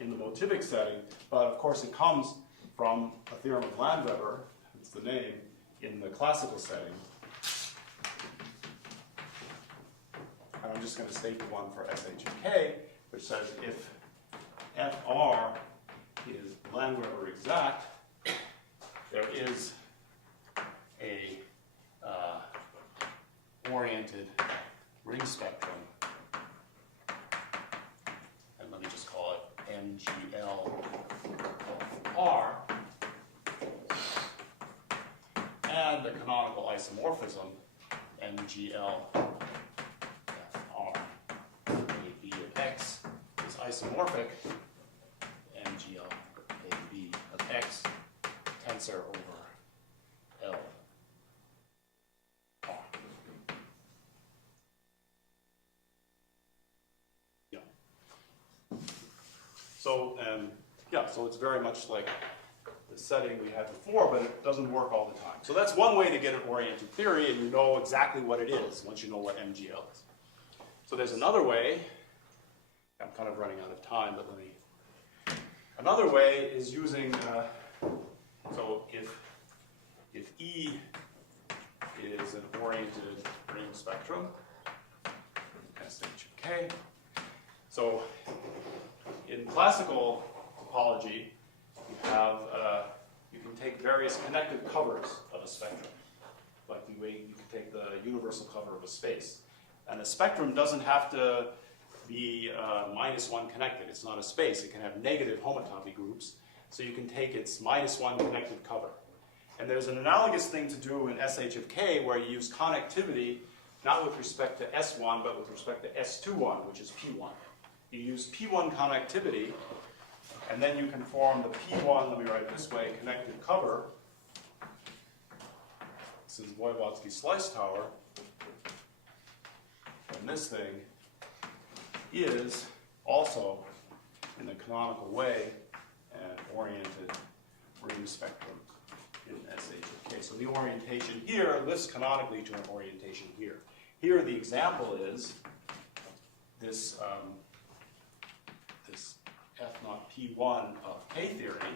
in the motivic setting, but of course it comes from a theorem of Landweber, it's the name, in the classical setting. And I'm just going to state the one for SH and K, which says if FR is Landweber exact, there is a oriented ring spectrum, and let me just call it MGL of R, and the canonical isomorphism MGL of R. AB of X is isomorphic MGL AB of X tensor over L R. Yeah. So, so it's very much like the setting we had before, but it doesn't work all the time. So that's one way to get an oriented theory, and you know exactly what it is once you know what MGL is. So there's another way. I'm kind of running out of time, but let me. Another way is using, so if E is an oriented ring spectrum, SH of K, so in classical topology, you have, you can take various connected covers of a spectrum, like the way you can take the universal cover of a space. And a spectrum doesn't have to be -1 connected. It's not a space. It can have negative homotopy groups. So you can take its -1 connected cover. And there's an analogous thing to do in SH of K where you use connectivity not with respect to S1, but with respect to S21, which is P1. You use P1 connectivity, and then you can form the P1, let me write it this way, connected cover. This is Voevodsky slice tower. And this thing is also, in the canonical way, an oriented ring spectrum in SH of K. So the orientation here lifts canonically to an orientation here. Here the example is this, this F0 P1 of K theory.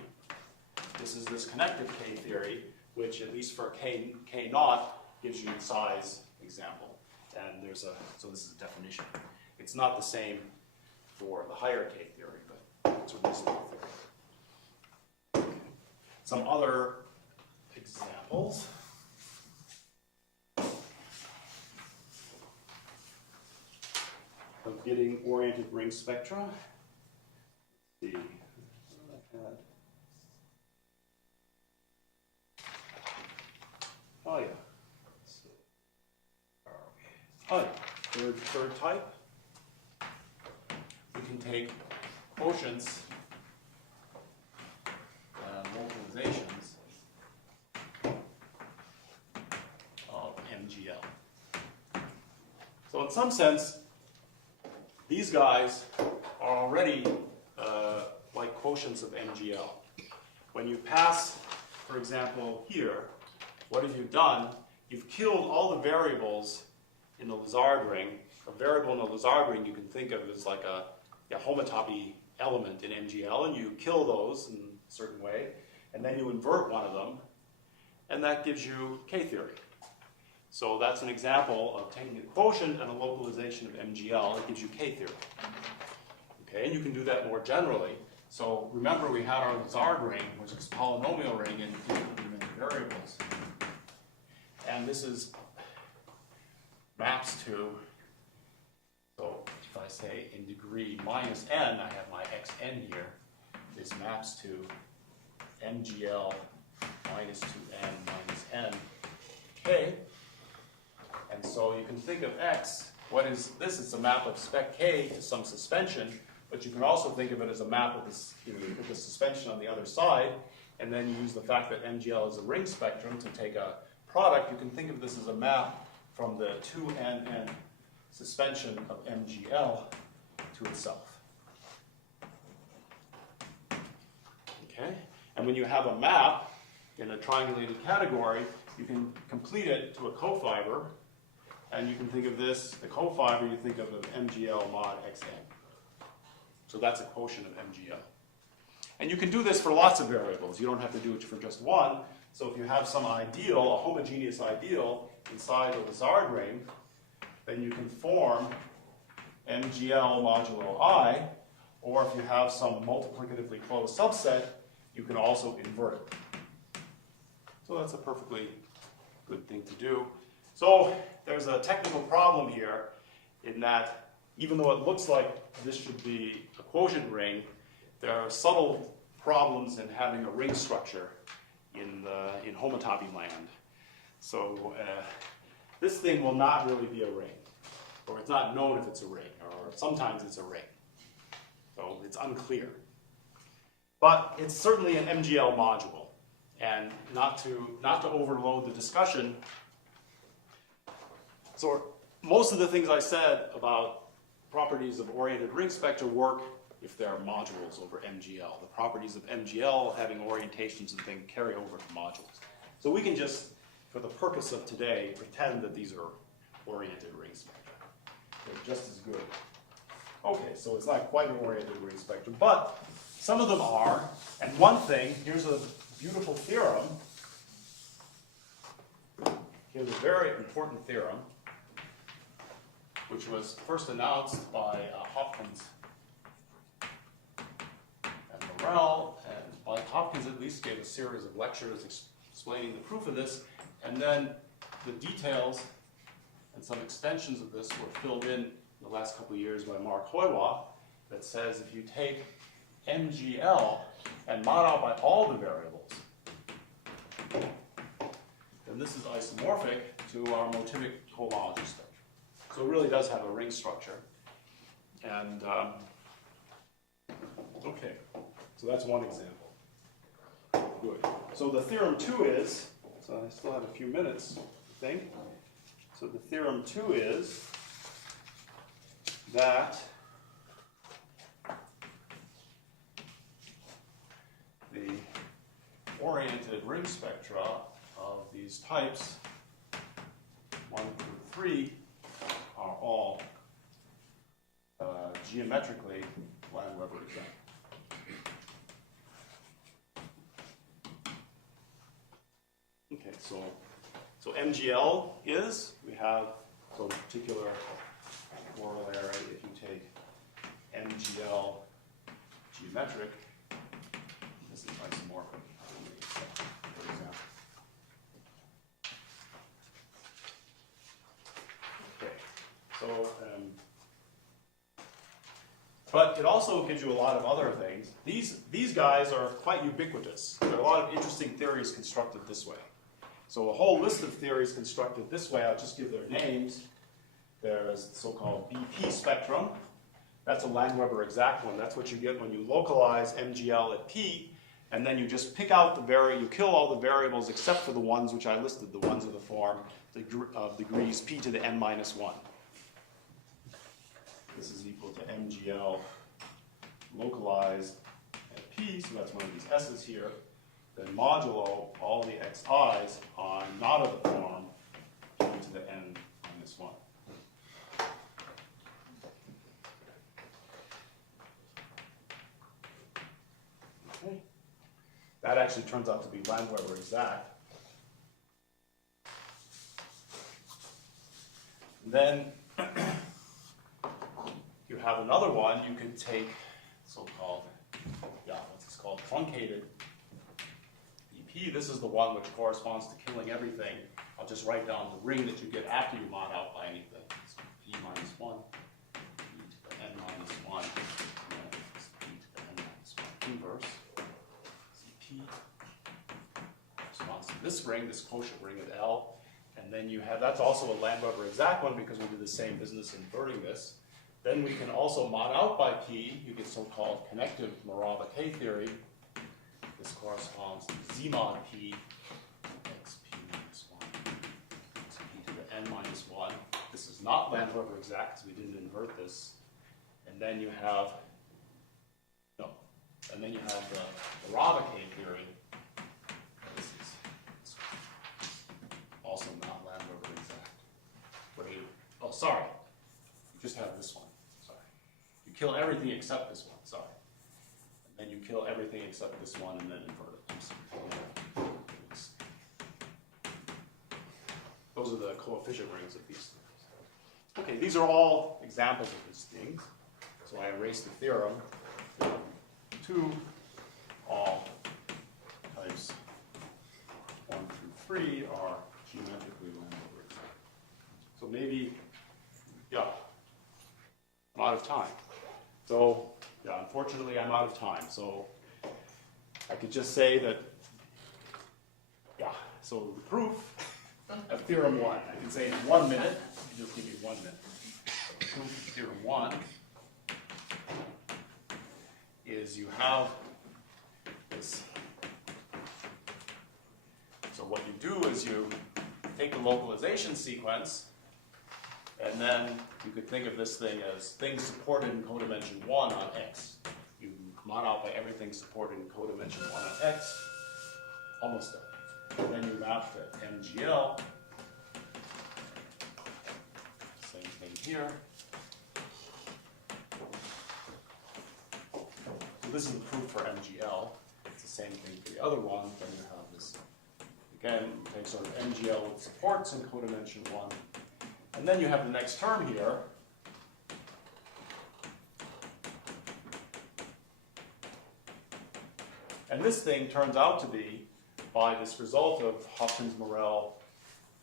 This is this connected K theory, which at least for K0 gives you a size example. And there's a, so this is a definition. It's not the same for the higher K theory, but it's a reasonable theory. Some other examples. Of getting oriented ring spectra. Let's see. Oh yeah. Oh, yeah. Third type. We can take quotients and localizations of MGL. So in some sense, these guys are already like quotients of MGL. When you pass, for example, here, what have you done? You've killed all the variables in the Lazard ring. A variable in the Lazard ring you can think of as like a homotopy element in MGL, and you kill those in a certain way, and then you invert one of them, and that gives you K theory. So that's an example of taking a quotient and a localization of MGL. It gives you K theory. Okay, and you can do that more generally. So remember we had our Lazard ring, which is a polynomial ring, and many variables. And this is maps to, so if I say in degree minus n, I have my xn here. This maps to MGL minus 2n minus n k. And so you can think of x, what is this? It's a map of spec k to some suspension, but you can also think of it as a map of this, you put the suspension on the other side, and then you use the fact that MGL is a ring spectrum to take a product. You can think of this as a map from the 2nn suspension of MGL to itself. Okay? And when you have a map in a triangulated category, you can complete it to a cofiber, and you can think of this, the cofiber, you think of MGL mod xn. So that's a quotient of MGL. And you can do this for lots of variables. You don't have to do it for just one. So if you have some ideal, a homogeneous ideal, inside the Lazard ring, then you can form MGL modulo I, or if you have some multiplicatively closed subset, you can also invert it. So that's a perfectly good thing to do. So there's a technical problem here in that even though it looks like this should be a quotient ring, there are subtle problems in having a ring structure in homotopy land. So this thing will not really be a ring, or it's not known if it's a ring, or sometimes it's a ring. So it's unclear. But it's certainly an MGL module. And not to overload the discussion, so most of the things I said about properties of oriented ring spectra work if there are modules over MGL. The properties of MGL having orientations and things carry over to modules. So we can just, for the purpose of today, pretend that these are oriented ring spectra. They're just as good. Okay, so it's not quite an oriented ring spectrum, but some of them are. And one thing, here's a beautiful theorem. Here's a very important theorem, which was first announced by Hopkins and Morel, and Mike Hopkins at least gave a series of lectures explaining the proof of this, and then the details and some extensions of this were filled in the last couple of years by Mark Hoywa, that says if you take MGL and mod out by all the variables, then this is isomorphic to our motivic homology spectrum. So it really does have a ring structure. And, okay, so that's one example. Good. So the theorem 2 is, so I still have a few minutes, I think. So the theorem 2 is that the oriented ring spectra of these types 1 through 3 are all geometrically Landweber exact. Okay, so MGL is, we have, so the particular corollary, if you take MGL geometric, this is isomorphic, for example. Okay, so, but it also gives you a lot of other things. These guys are quite ubiquitous. There are a lot of interesting theories constructed this way. So a whole list of theories constructed this way, I'll just give their names. There's the so-called BP spectrum. That's a Landweber exact one. That's what you get when you localize MGL at P, and then you just pick out you kill all the variables except for the ones which I listed, the ones of the form of degrees P to the n minus 1. This is equal to MGL localized at P, so that's one of these S's here. Then modulo all the xi's on not of the form P to the n minus 1. Okay. That actually turns out to be Landweber exact. And then you have another one. You can take so-called, what's this called, truncated EP. This is the one which corresponds to killing everything. I'll just write down the ring that you get after you mod out by anything. So P minus 1, P to the n minus 1, and then P to the n minus 1 inverse. P corresponds to this ring, this quotient ring of L. And then you have, that's also a Landweber exact one because we did the same business inverting this. Then we can also mod out by P. You get so-called connective Morava-K theory. This corresponds to Z mod P, xp minus 1, xp to the n minus 1. This is not Landweber exact because we didn't invert this. And then you have, the Morava-K theory. This is also not Landweber exact. Sorry. You just have this one. Sorry. You kill everything except this one. Sorry. And then you kill everything except this one and then invert it. Those are the coefficient rings of these things. Okay, these are all examples of these things. So I erase the theorem. 2, all types 1 through 3 are geometrically Landweber exact. maybe, yeah, I'm out of time. So, yeah, unfortunately, I'm out of time. So I could just say that, yeah, so the proof of theorem 1, I can say in 1 minute, just give me 1 minute. The proof of theorem 1 is you have this. So what you do is you take the localization sequence, and then you could think of this thing as things supported in codimension 1 on X. You mod out by everything supported in codimension 1 on X, almost done. And then you map to MGL. Same thing here. So this is the proof for MGL. It's the same thing for the other one. Then you have this, again, take sort of MGL with supports in codimension 1. And then you have the next term here. And this thing turns out to be, by this result of Hopkins, Morel,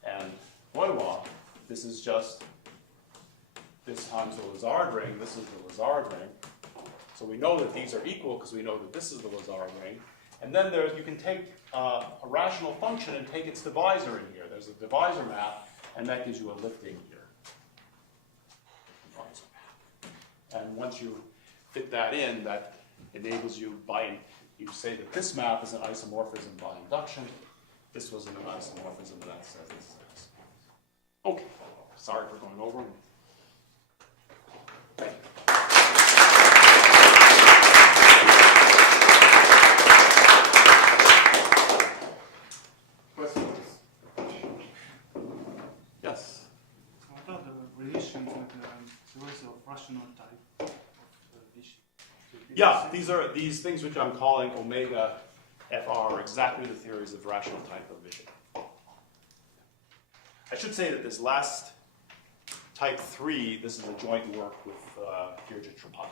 and Boileau, this is just this times the Lazard ring. This is the Lazard ring. So we know that these are equal because we know that this is the Lazard ring. And then you can take a rational function and take its divisor in here. There's a divisor map, and that gives you a lifting here. Divisor map. And once you fit that in, that enables you you say that this map is an isomorphism by induction. This wasn't an isomorphism, and that says this is an isomorphism. Okay, sorry for going over. Thank you. Yes. What are the relations with the theories of rational type of vision? Yeah, these things which I'm calling omega FR are exactly the theories of rational type of vision. I should say that this last type 3, this is a joint work with Firja Tripati.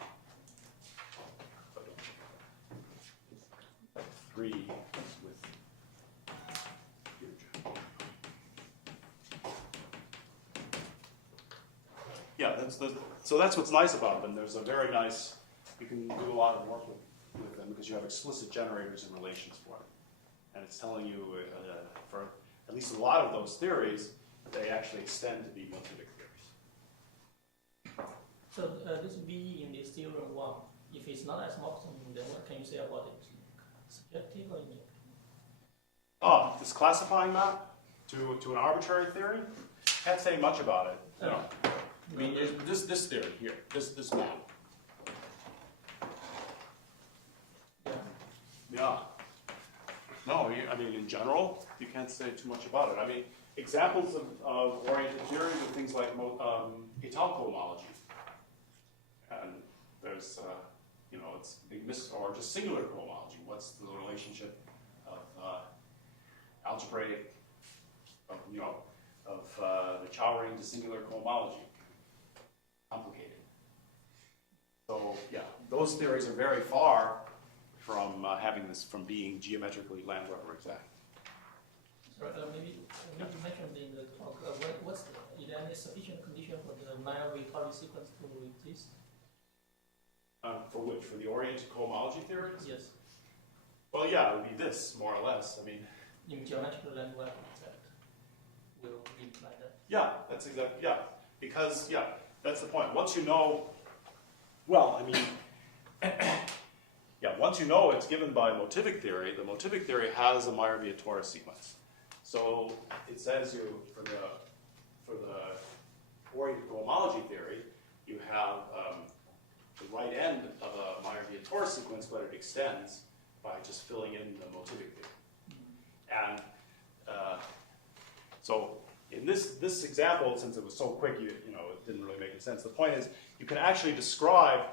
Type 3 is with Firja. Yeah, so that's what's nice about them. There's a very nice, you can do a lot of work with them because you have explicit generators and relations for it. And it's telling you, for at least a lot of those theories, they actually extend to be motivic theories. So this V in this theorem 1, if it's not isomorphism, then what can you say about it? Subjective or objective? Oh, this classifying map to an arbitrary theory? Can't say much about it. No. I mean, this theory here, this map. Yeah. No, I mean, in general, you can't say too much about it. I mean, examples of oriented theories are things like étale cohomology. And there's, it's or just singular cohomology. What's the relationship of algebraic, of the Chow ring to singular cohomology? Complicated. So, yeah, those theories are very far from from being geometrically Landweber exact. So maybe you mentioned in the talk, is there any sufficient condition for the Meyer-Vitali sequence to exist? For which? For the oriented cohomology theories? Yes. Well, yeah, it would be this, more or less. I mean, In geometrical Landweber exact will imply that. yeah, that's exactly, yeah. Because, yeah, that's the point. Once you know, well, I mean, yeah, once you know it's given by motivic theory, the motivic theory has a Meyer-Vietoris sequence. So it says for the oriented cohomology theory, you have the right end of a Meyer-Vietoris sequence, but it extends by just filling in the motivic theory. And so in this example, since it was so quick, it didn't really make any sense. The point is, you can actually describe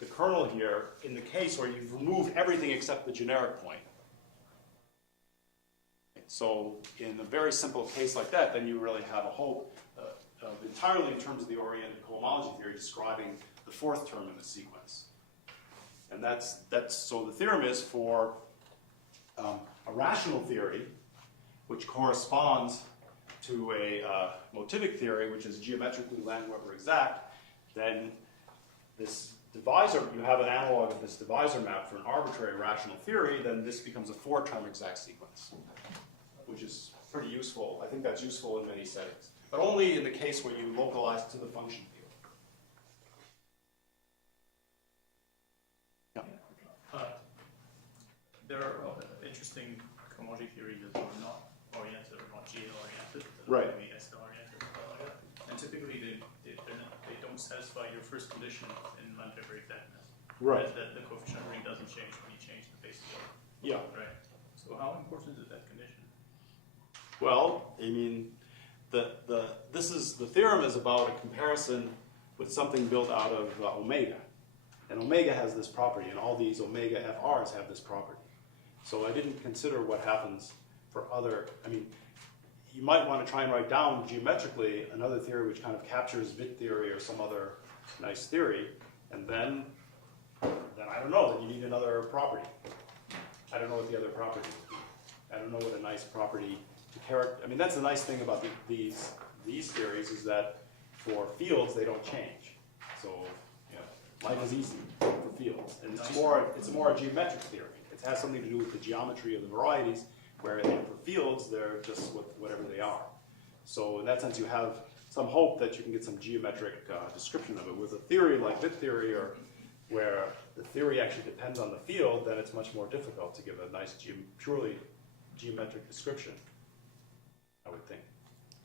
the kernel here in the case where you've removed everything except the generic point. So in a very simple case like that, then you really have a hope of entirely in terms of the oriented cohomology theory describing the fourth term in the sequence. And that's so the theorem is for a rational theory which corresponds to a motivic theory, which is geometrically Landweber exact, then this divisor, you have an analog of this divisor map for an arbitrary rational theory, then this becomes a 4-term exact sequence, which is pretty useful. I think that's useful in many settings, but only in the case where you localize to the function field. There are interesting cohomology theories that are not oriented or not GA-oriented, Right. maybe S-oriented, and typically they don't satisfy your first condition in Landweber exactness. Right. That the coefficient ring doesn't change when you change the base field. Yeah. Right. So how important is that condition? Well, I mean, the theorem is about a comparison with something built out of omega. And omega has this property, and all these omega FRs have this property. So I didn't consider what happens for other, I mean, you might want to try and write down geometrically another theory which kind of captures Witt theory or some other nice theory, and then I don't know, then you need another property. I don't know what the other property would be. I don't know what a nice property to character, I mean, that's the nice thing about these theories is that for fields, they don't change. So, life is easy for fields, and it's more a geometric theory. It has something to do with the geometry of the varieties, where for fields, they're just whatever they are. So in that sense, you have some hope that you can get some geometric description of it. With a theory like Witt theory, or where the theory actually depends on the field, then it's much more difficult to give a nice purely geometric description, I would think,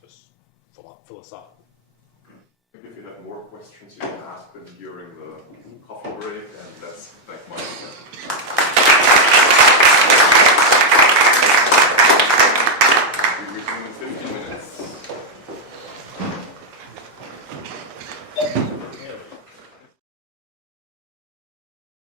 just philosophically. Maybe if you have more questions, you can ask them during the coffee